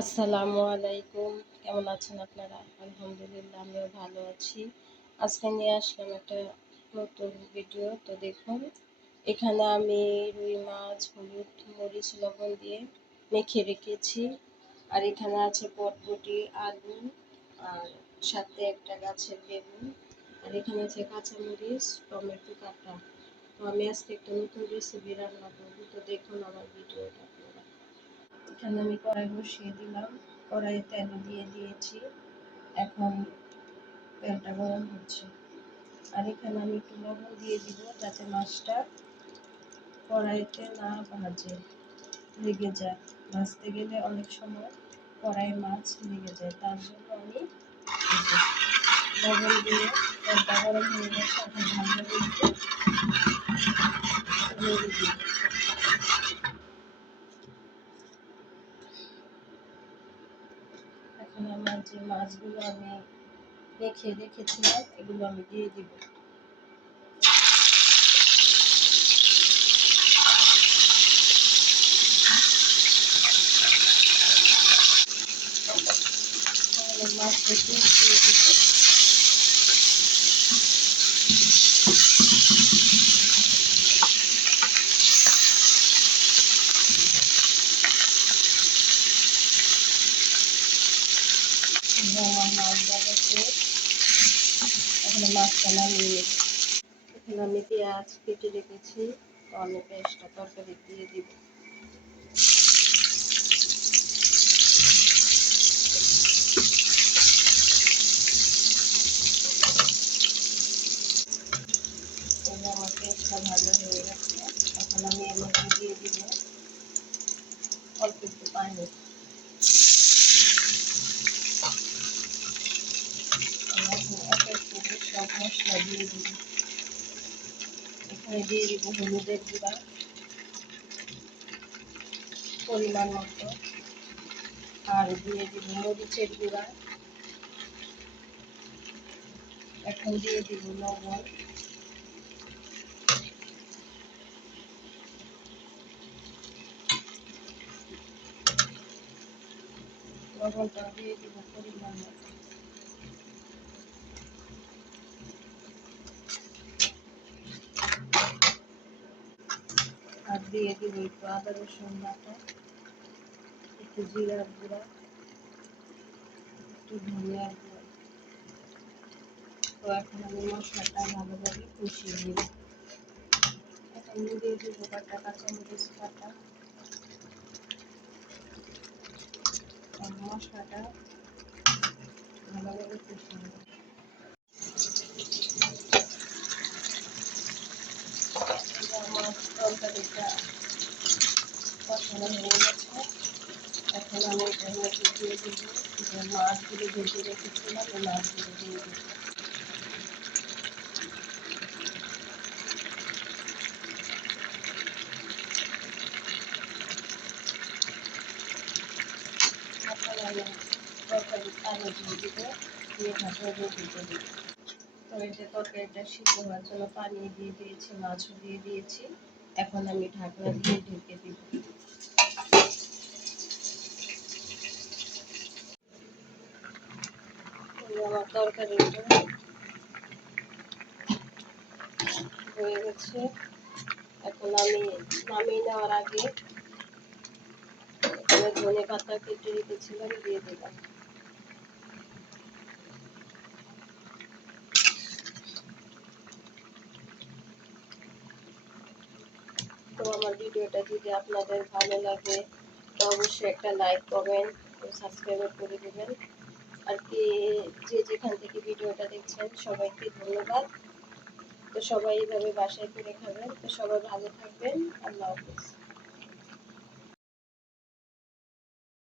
আসসালামু আলাইকুম। কেমন আছেন আপনারা? আলহামদুলিল্লাহ আমিও ভালো আছি। আজকে নিয়ে আসলাম একটা নতুন ভিডিও। তো দেখুন, এখানে আমি রুই মাছ হলুদ মরিচ লবণ দিয়ে মেখে রেখেছি। আর এখানে আছে বটবটি, আলু, আর সাথে একটা গাছের বেগুন। আর এখানে আছে কাঁচামরিচ, টমেটো কাটা। তো আমি আজকে একটা নতুন রেসিপি রান্না করব। তো দেখুন আমার ভিডিওটা আপনারা। এখানে আমি কড়াই বসিয়ে দিলাম, কড়াইয়ে তেল দিয়ে দিয়েছি। এখন তেলটা গরম হচ্ছে। আর এখানে আমি একটু লবণ দিয়ে দিব যাতে মাছটা কড়াইতে না ভাজে, লেগে যায়। ভাজতে গেলে অনেক সময় কড়াইয়ে মাছ লেগে যায়, তার জন্য আমি লবণ দিয়ে তেলটা গরম হয়ে গেছে। এখন ভালোভাবে একটু নেড়ে দিব। এখন আমার যে মাছগুলো আমি রেখে রেখেছিলাম এগুলো আমি দিয়ে দিব। মাছ রেখে দিয়ে দিব। আমার মাছ ভাজা শেষ। এখন মাছটা নামিয়ে নেব। এখানে আমি পেঁয়াজ কেটে রেখেছি, তো আমি পেঁয়াজটা তরকারি দিয়ে দিব। আমার পেঁয়াজটা ভাজা হয়ে গেছে। এখন আমি এর মধ্যে দিয়ে দিব অল্প একটু পানি। এক এক করে সব মশলা দিয়ে দিব। এখানে দিয়ে দিব হলুদের গুঁড়া পরিমাণ মতো, আর দিয়ে দিব মরিচের গুঁড়া। এখন দিয়ে দিব লবণ। লবণটা দিয়ে দিব পরিমাণ মতো। আর দিয়ে দিব একটু আদা রসুন বাটা, একটু জিরার গুঁড়া, একটু ধনিয়ার গুঁড়া। তো এখন আমি মশলাটা ভালোভাবে কষিয়ে নিব। এখন দিয়ে দিব কাটা কাঁচামরিচ কাটা। মশলাটা ভালোভাবে কষিয়ে নেব। আমার তরকারিটা কষানো হয়ে গেছে। এখন আমি এটার মধ্যে দিয়ে দিব যে মাছগুলো ভেজে রেখেছিলাম, এই মাছগুলো দিয়ে দিব। এখন আমি তরকারি আলু দিয়ে দিব, দিয়ে ভালোভাবে ভেজে দিব। তো এই যে তরকারিটা সিদ্ধ হওয়ার জন্য পানি দিয়ে দিয়েছি, মাছও দিয়ে দিয়েছি। এখন আমি ঢাকনা দিয়ে ঢেকে দিব। আমার তরকারিটা হয়ে গেছে। এখন আমি নামিয়ে নেওয়ার আগে ধনে পাতা কেটে রেখেছিলাম দিয়ে দিলাম। তো আমার ভিডিওটা যদি আপনাদের ভালো লাগে তো অবশ্যই একটা লাইক, কমেন্ট ও সাবস্ক্রাইব করে দেবেন। আর কি যে যেখান থেকে ভিডিওটা দেখছেন সবাইকে ধন্যবাদ। তো সবাই এইভাবে বাসায় করে খাবেন। তো সবাই ভালো থাকবেন। আল্লাহ হাফেজ।